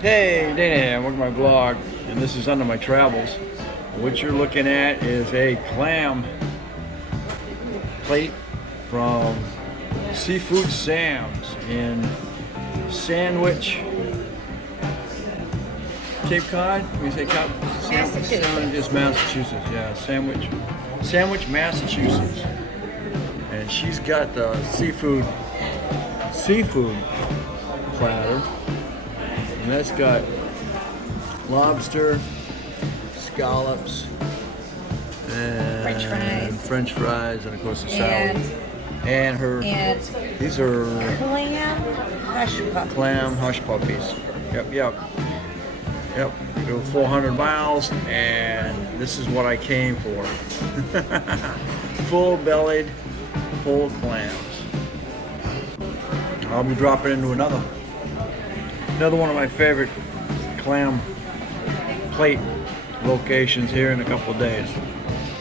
Hey, Dana, welcome to my vlog, and this is under my travels. What you're looking at is a clam plate from Seafood Sam's in Sandwich, Cape Cod. We say Massachusetts. Massachusetts. Yeah, Sandwich, Massachusetts. And she's got the seafood platter. And that's got lobster, scallops, and French fries, and of course the salad. And these are clam hush puppies. Yep. Go 400 miles, and this is what I came for. Full-bellied, whole clams. I'll be dropping into another one of my favorite clam plate locations here in a couple of days.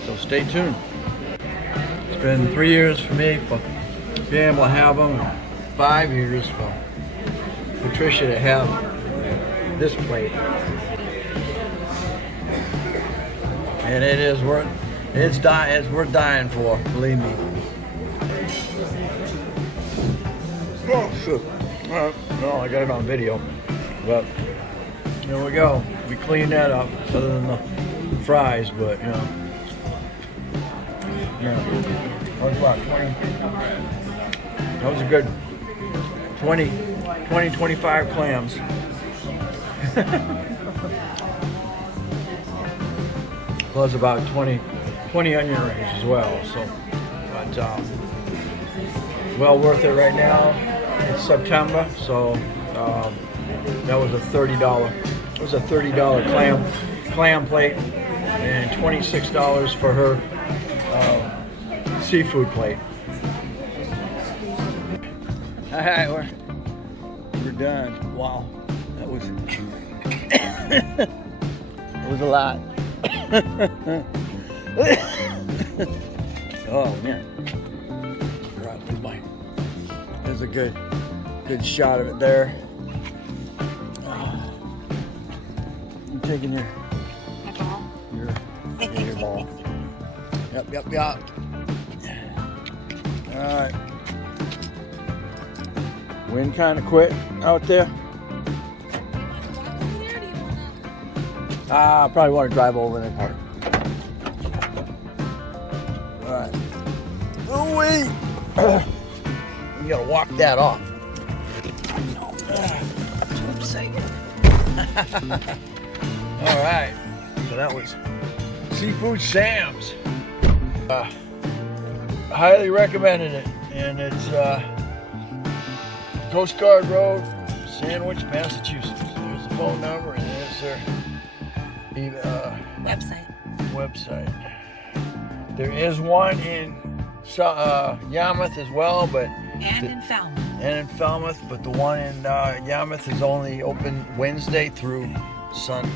So stay tuned. It's been 3 years for me for being able to have them, and 5 years for Patricia to have this plate. And it is worth dying for, believe me. Oh shit. Alright, well, I got it on video, but here we go. We cleaned that up, other than the fries, but you know. Yeah. That was about 20. That was a good 25 clams. Plus about 20 onion rings as well. So, but well worth it right now. It's September, so that was a $30. It was a $30 clam plate, and $26 for her seafood plate. All right, we're done. Wow, that was it was a lot. Oh man, there's a good shot of it there. I'm taking your ball. Yep. All right. Wind kind of quit out there. I probably want to drive over that part. All right. Oh wait. You gotta walk that off. All right. So that was Seafood Sam's. Highly recommended it, and it's Coast Guard Road, Sandwich, Massachusetts. There's the phone number, and there's their website. There is one in Yarmouth as well, and in Falmouth, but the one in Yarmouth is only open Wednesday through Sunday.